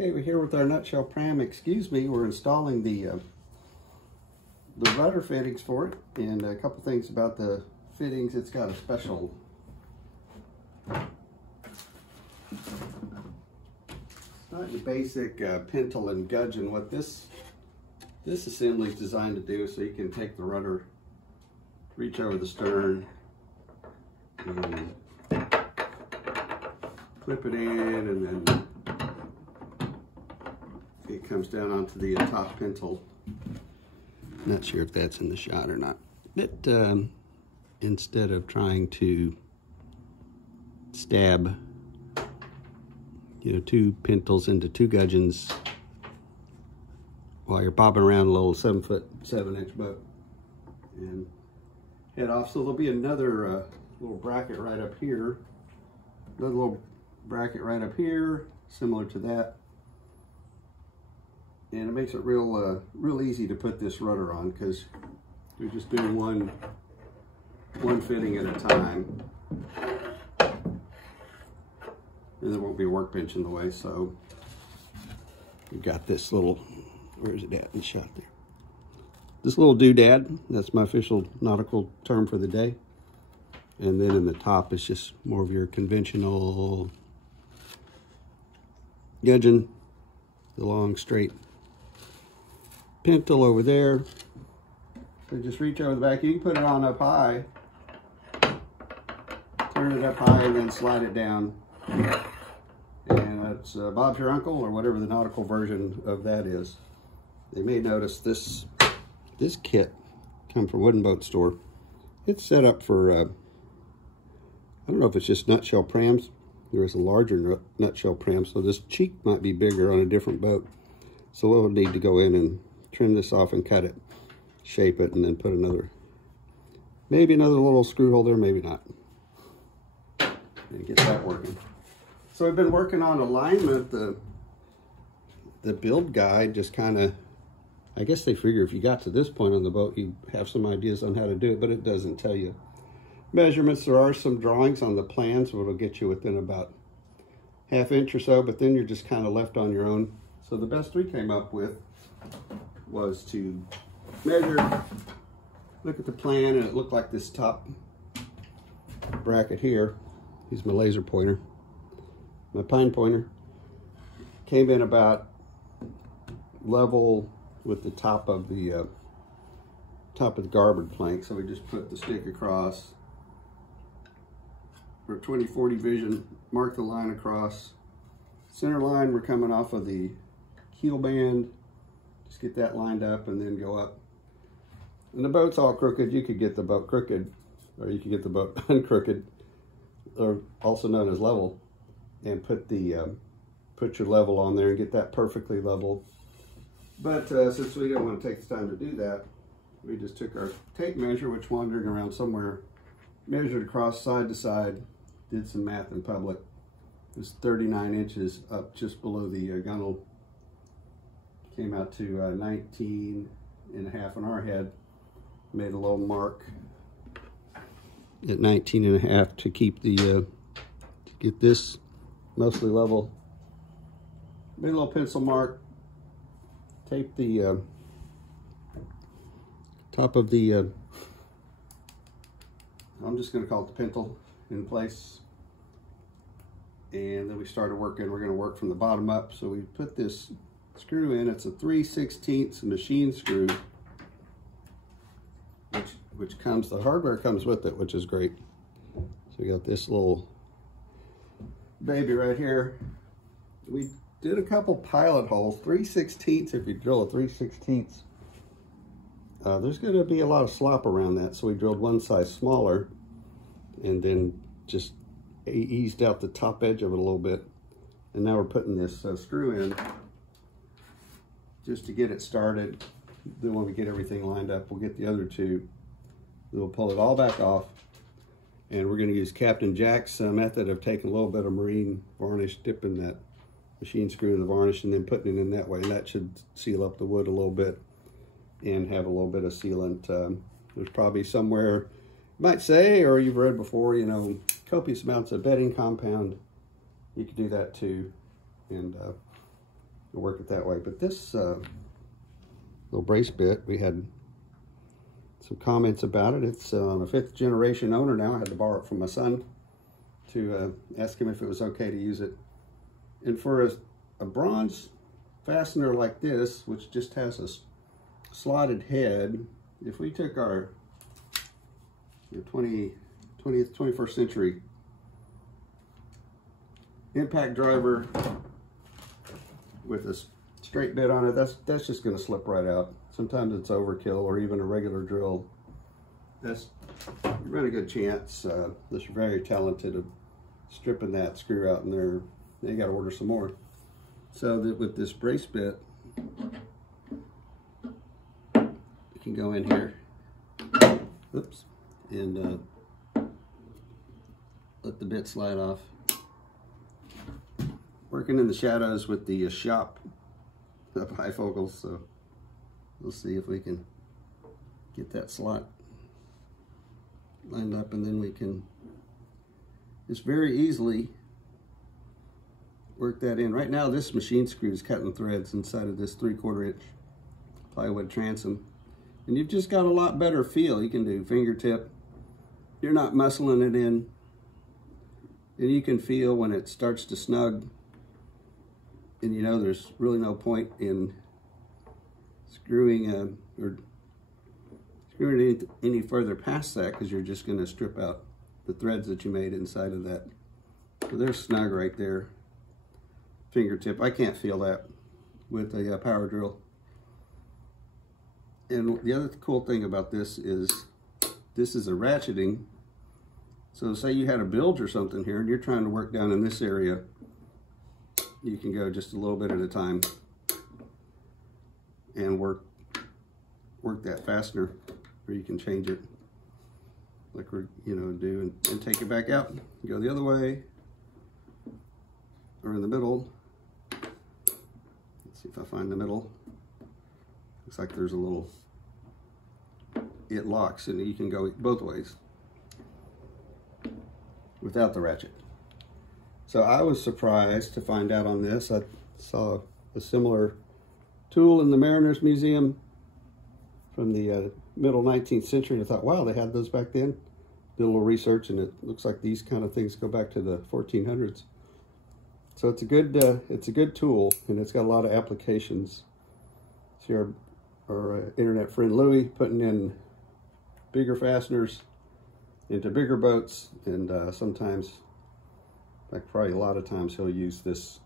Okay, we're here with our nutshell pram. Excuse me, we're installing the rudder fittings for it, and a couple things about the fittings. It's got a special not your basic pintle and gudgeon. What this assembly is designed to do, so you can take the rudder, reach over the stern, and clip it in, and then it comes down onto the top pintle. Not sure if that's in the shot or not. But instead of trying to stab, two pintles into two gudgeons while you're bobbing around a little 7-foot 7-inch boat and head off. So there'll be another little bracket right up here, another little bracket right up here, similar to that. And it makes it real easy to put this rudder on, because you're just doing one fitting at a time, and there won't be a workbench in the way. So we've got this little, where is it at in the shot there? This little doodad, that's my official nautical term for the day. And then in the top is just more of your conventional gudgeon, the long straight pintle over there. So just reach over the back. You can put it on up high, turn it up high, and then slide it down. And that's Bob's Your Uncle, or whatever the nautical version of that is. They may notice this kit come from Wooden Boat Store. It's set up for I don't know if it's just nutshell prams. There is a larger nutshell pram, so this cheek might be bigger on a different boat. So we'll need to go in and trim this off and cut it, shape it, and then put maybe another little screw hole there, maybe not. And get that working. So I've been working on alignment. The build guide just kind of, I guess they figure if you got to this point on the boat, you have some ideas on how to do it, but it doesn't tell you measurements. There are some drawings on the plans, so it'll get you within about ½ inch or so, but then you're just kind of left on your own. So the best we came up with was to measure, look at the plan, and it looked like this top bracket here. Here's my laser pointer. My pine pointer came in about level with the top of the garboard plank. So we just put the stick across for 20/40 vision, mark the line across. Center line, we're coming off of the keel band. Just get that lined up and then go up. And the boat's all crooked. You could get the boat crooked, or you could get the boat uncrooked, or also known as level, and put your level on there and get that perfectly level. But since we didn't want to take the time to do that, we just took our tape measure, which wandering around somewhere, measured across side to side, did some math in public. It's 39 inches up just below the gunnel. Came out to 19.5 on our head. Made a little mark at 19.5 to keep the to get this mostly level. Made a little pencil mark. Taped the top of the I'm just going to call it the pintle in place. And then we started working. We're going to work from the bottom up. So we put this screw in. It's a 3/16 machine screw, which comes, the hardware comes with it, which is great. So we got this little baby right here. We did a couple pilot holes, 3/16. If you drill a 3/16, there's going to be a lot of slop around that. So we drilled one size smaller, and then just eased out the top edge of it a little bit. And now we're putting this screw in just to get it started. Then when we get everything lined up, we'll get the other two. Then we'll pull it all back off. And we're going to use Captain Jack's method of taking a little bit of marine varnish, dipping that machine screw in the varnish, and then putting it in that way. And that should seal up the wood a little bit and have a little bit of sealant. There's probably somewhere, you might say, or you've read before, copious amounts of bedding compound. You could do that too. And to work it that way. But this little brace bit, we had some comments about it. It's on a 5th generation owner now. I had to borrow it from my son to ask him if it was okay to use it. And for a bronze fastener like this, which just has a slotted head, if we took our 20th, 21st century impact driver with a straight bit on it, that's just going to slip right out. Sometimes it's overkill, or even a regular drill. You run a good chance, unless you're very talented, of stripping that screw out in there. Then you got to order some more. So that with this brace bit, you can go in here, oops, and let the bit slide off. Working in the shadows with the shop of bifocals, so we'll see if we can get that slot lined up, and then we can just very easily work that in. Right now this machine screw is cutting threads inside of this 3/4 inch plywood transom, and you've just got a lot better feel. You can do fingertip, you're not muscling it in, and you can feel when it starts to snug, and you know there's really no point in screwing or screwing any further past that, because you're just going to strip out the threads that you made inside of that. So they're snug right there. Fingertip, I can't feel that with a power drill. And the other cool thing about this is a ratcheting. So say you had a bilge or something here and you're trying to work down in this area, you can go just a little bit at a time and work that fastener, or you can change it like we're do, and take it back out, go the other way or in the middle. Let's see if I find the middle. Looks like there's a little, it locks, and you can go both ways without the ratchet. So I was surprised to find out on this. I saw a similar tool in the Mariners Museum from the middle 19th century, and I thought, wow, they had those back then. Did a little research, and it looks like these kind of things go back to the 1400s. So it's a good tool, and it's got a lot of applications. See our internet friend Louis putting in bigger fasteners into bigger boats, and sometimes, like probably a lot of times, he'll use this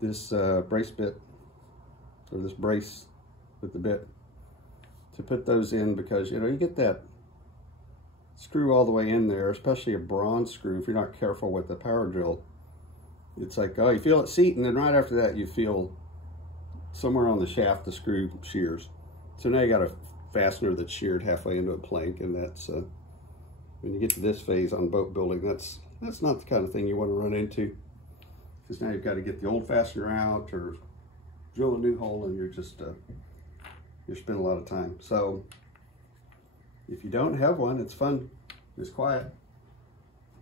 brace bit, or this brace with the bit, to put those in, because you get that screw all the way in there, especially a bronze screw. If you're not careful with the power drill, it's like, oh, you feel it seat, and then right after that you feel somewhere on the shaft the screw shears. So now you got a fastener that's sheared halfway into a plank, and that's when you get to this phase on boat building, that's not the kind of thing you want to run into, because now you've got to get the old fastener out or drill a new hole, and you're spending a lot of time. So if you don't have one, it's fun, it's quiet,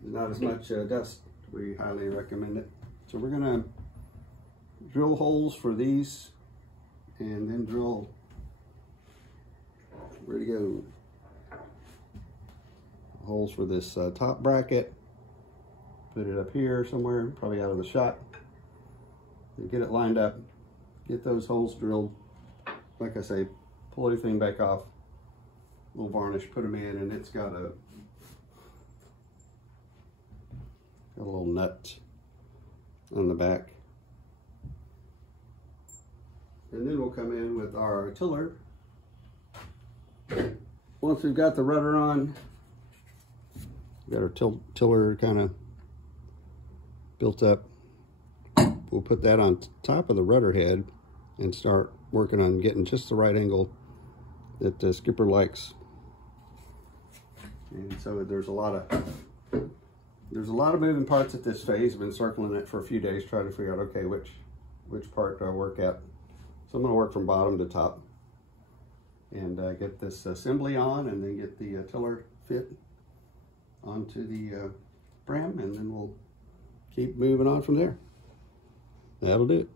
there's not as much dust. We highly recommend it. So we're gonna drill holes for these, and then drill, where to go, holes for this top bracket. Put it up here somewhere, probably out of the shot, and get it lined up, get those holes drilled. Like I say, pull everything back off, a little varnish, put them in, and it's got a little nut on the back. And then we'll come in with our tiller. Once we've got the rudder on, we've got our tiller kind of built up, we'll put that on top of the rudder head and start working on getting just the right angle that the skipper likes. And so there's a lot of moving parts at this phase. I've been circling it for a few days trying to figure out, okay, which part do I work at. So I'm going to work from bottom to top and get this assembly on, and then get the tiller fit onto the Pram, and then we'll keep moving on from there. That'll do it.